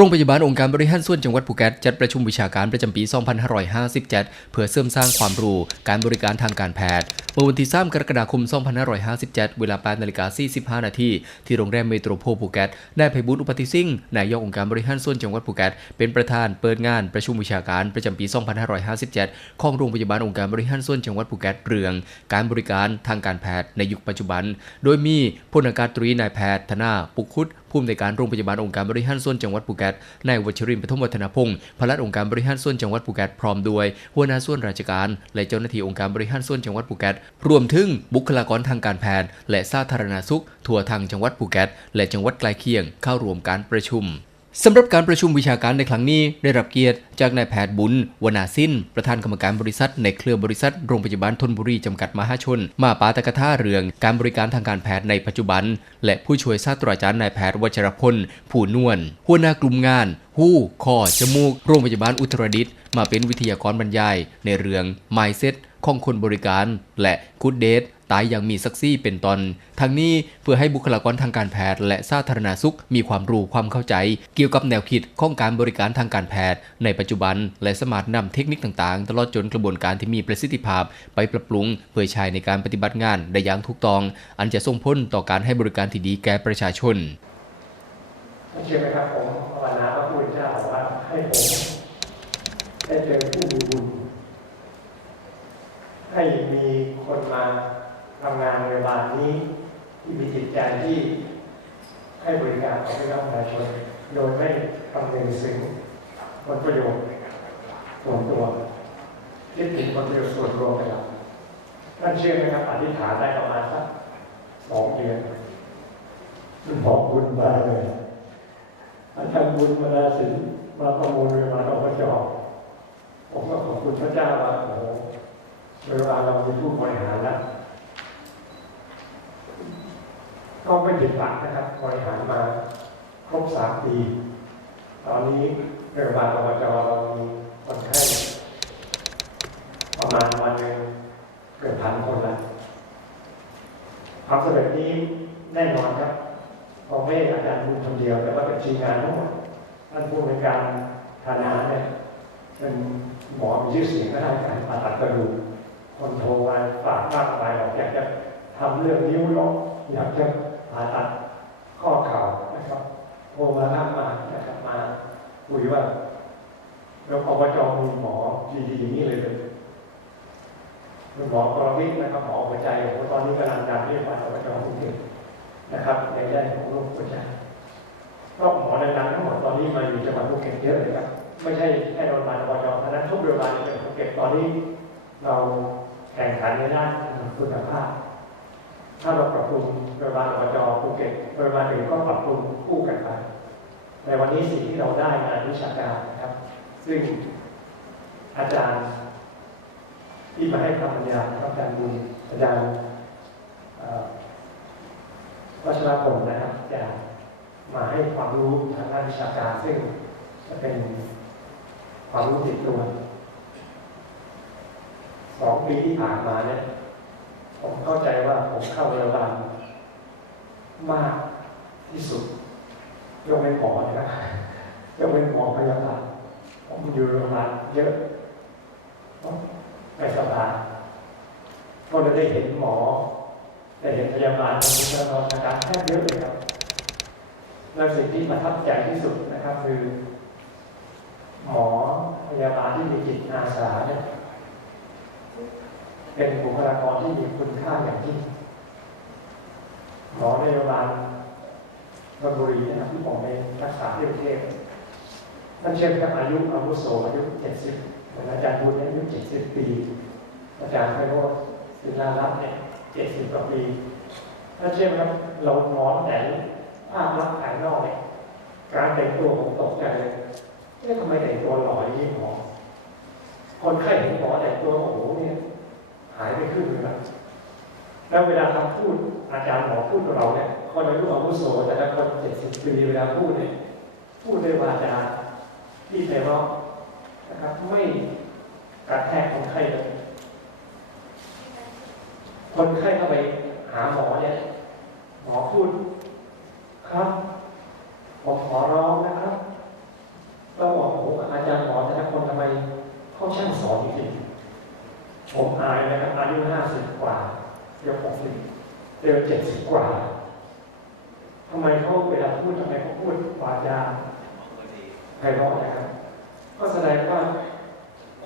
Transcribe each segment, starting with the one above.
โรงพยาบาลองค์การบริหารส่วนจังหวัดภูเก็ตจัดประชุมวิชาการประจำปี 2557 เพื่อเสริมสร้างความรู้ การบริการทางการแพทย์เมื่อวันที่ 3 กรกฎาคม 2557 เวลา8นาฬิกา45 นาทีที่โรงแรมเมโทรโพลภูเก็ตนายไพบุญอุปติสิ่งห์นายกองค์การบริหารส่วนจังหวัดภูเก็ตเป็นประธานเปิดงานประชุมวิชาการประจำปี 2557 ของโรงพยาบาลองค์การบริหารส่วนจังหวัดภูเก็ตเรื่อง การบริการทางการแพทย์ในยุคปัจจุบัน โดยมีพลอากาศตรีนายแพทย์ธนาปุกคุดผู้อำนวยการโรงพยาบาลองค์การบริหารส่วนจังหวัดภูเก็ตนายวัชรินทร์ปฐมวัฒนพงศ์พลัดองค์การบริหารส่วนจังหวัดภูเก็ตพร้อมด้วยหัวหน้าส่วนราชการและเจ้าหน้าที่องค์การบริหารส่วนจังหวัดภูเก็ตรวมถึงบุคลากรทางการแพทย์และสาธารณสุข ทั่วทางจังหวัดภูเก็ตและจังหวัดใกล้เคียงเข้าร่วมการประชุม สำหรับการประชุมวิชาการในครั้งนี้ได้รับเกียรติจากนายแพทย์บุญวนาสินประธานกรรมการบริษัท ในเครือบริษัทโรงพยาบาลทนบุรีจำกัดมหาชน มาปาตกท่าเรืองการบริการทางการแพทย์ในปัจจุบัน และผู้ช่วยศาสตราจารย์นายแพทย์วชรพล ผู้นวลหัวหน้ากลุ่มงาน หู้คอจมูก โรงพยาบาลอุตรดิตถ์มาเป็นวิทยากรบรรยาย ในเรื่อง Mindset ของคนบริการ และกูดเดท ตายอย่างมีซักซี่เป็นตอนทั้งนี้เพื่อให้บุคลากรทางการแพทย์ และสาธารณสุขมีความรู้ความเข้าใจ เกี่ยวกับแนวคิดของการบริการทางการแพทย์ ในปัจจุบัน และสามารถนำเทคนิคต่างๆ ตลอดจนกระบวนการที่มีประสิทธิภาพ ไปปรับปรุง เพื่อใช้ในการปฏิบัติงานได้อย่างถูกต้อง อันจะส่งผลต่อการให้บริการที่ดีแก่ประชาชนเชื่อไหมครับผมภาวนาพระพุทธเจ้าว่าให้ผมได้เจอผู้มีบุญให้มีคนมา ทำงานในโรงพยาบาลนี้ ที่มีจิตใจที่ให้บริการต่อพี่น้องประชาชนโดยไม่คำนึงถึงผลประโยชน์ส่วนตัวคิดถึงผลประโยชน์ส่วนรวมไปแล้วท่านเชื่อไหมครับอธิษฐานได้ประมาณสักสองเดือนบอกบุญมาเลยอาจารย์บุญมาดาศิลป์มาประมูลเวลาอบจผมก็ขอบคุณพระเจ้าว่าโอ้โหเวลาเรามีผู้บริหารแล้ว ก็ไม่ผิดหวังนะครับบริหารมาครบสามปี ตอนนี้โรงพยาบาลอบจเรามีคนไข้ประมาณวันหนึ่งเกือบพันคนแล้วความสำเร็จนี้แน่นอนครับเราไม่ได้อาจารย์บุญคนเดียว แต่ว่าเป็นทีมงานทั้งหมดท่านผู้ในการฐานะเนี่ยเป็นหมอมีชื่อเสียงก็ได้การผ่าตัดกระดูกคนโทรมาฝากมากมายบอกอยากจะทำเรื่องนิ้วล็อกอยากจะ ผ่าตัดข้อเข่านะครับโทรมาล่ามานะครับมาคุยว่าแล้วอบจมีหมอดีๆนี้เลยคุณหมอกรวิทนะครับหมอหัวใจผมตอนนี้กำลังดังเรียกว่าอบจกรุงเทพนะครับในด้านของโรคหัวใจก็หมอดังๆทั้งหมดตอนนี้มาอยู่จังหวัดภูเก็ตเยอะเลยครับไม่ใช่แค่โรงพยาบาลอบจเท่านั้นทุกโรงพยาบาลในจังหวัดภูเก็ตตอนนี้เราแข่งขันในด้านคุณภาพ ถ้าเราปรับปรุงโรงพยาบาลอบจภูเก็ตโรงพยาบาลอื่นก็ปรับปรุงคู่กันไปในวันนี้สิ่งที่เราได้งานวิชาการนะครับ ซึ่งอาจารย์ที่มาให้คำบรรยายนะครับอาจารย์บุญอาจารย์วัชรพลนะครับจะมาให้ความรู้ทางด้านวิชาการ ซึ่งจะเป็นความรู้ติดตัวสองปีที่ผ่านมาเนี่ยผมเข้าใจว่า ผมเข้าโรงพยาบาลมากที่สุดยกเป็นหมอนะครับยกเป็นหมอพยาบาลผมอยู่โรงพยาบาลเยอะไม่สบายก็เลยได้เห็นหมอแต่เห็นพยาบาลมีเจ้าหน้าการแพทย์เยอะเลยครับและสิ่งที่ประทับใจที่สุดนะครับ คือ หมอพยาบาลที่มีจิตอาสาเนี่ย เป็นบุคลากรที่มีคุณค่าอย่างยิ่งหมอในโรงพยาบาลธนบุรีนะครับที่ผมไปรักษาที่กรุงเทพท่านเช่นครับอายุอาวุโสอายุเจ็ดสิบอาจารย์บุญอายุเจ็ดสิบปี อาจารย์ไพโรจน์ศิลารัตน์เนี่ยเจ็ดสิบกว่าปีถ้าเชื่อไหมครับเราหมอแต่ภาพลักษณ์ภายนอกเนี่ยการแต่งตัวผมตกใจเลยเอ๊ะทำไมแต่งตัวหล่ออย่างนี้หมอคนไข้เห็นหมอแต่งตัวโอ้โห หายไปครึ่งเลยนะแล้วเวลาคำพูดอาจารย์หมอพูดกับเราเนี่ยคนอายุอาวุโสแต่ละคนเจ็ดสิบปีเวลาพูดเนี่ยพูดด้วยวาจาที่ไพเราะนะครับ ไม่กระแทกคนไข้เลยคนไข้เข้าไปหาหมอเนี่ยหมอพูดครับผมขอร้องนะครับ ผมอายนะครับอายุห้าสิบกว่าเดี๋ยวหกสิบเดี๋ยวเจ็ดสิบกว่าทำไมเขาเวลาพูดทำไมเขาพูดวาจาไพเราะนะครับ ก็แสดงว่า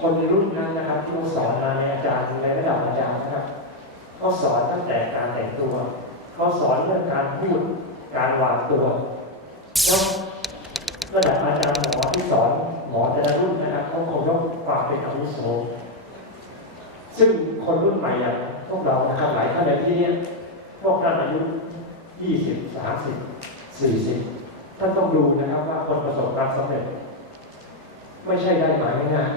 คนในรุ่นนั้นนะครับ ที่เขาสอนมาในอาจารย์ในระดับอาจารย์นะครับเขาสอนตั้งแต่การแต่งตัวเขาสอนเรื่องการพูดการวางตัวแล้วระดับอาจารย์หมอที่สอนหมอแต่ละรุ่นนะครับเขาเคารพความเป็นอาวุโส ซึ่งคนรุ่นใหม่อย่างพวกเรานะครับหลายท่านในที่นี้พวกท่านอายุ 20 30 40 ท่านต้องดูนะครับว่าคนประสบความสำเร็จ ไม่ใช่ได้หมายง่าย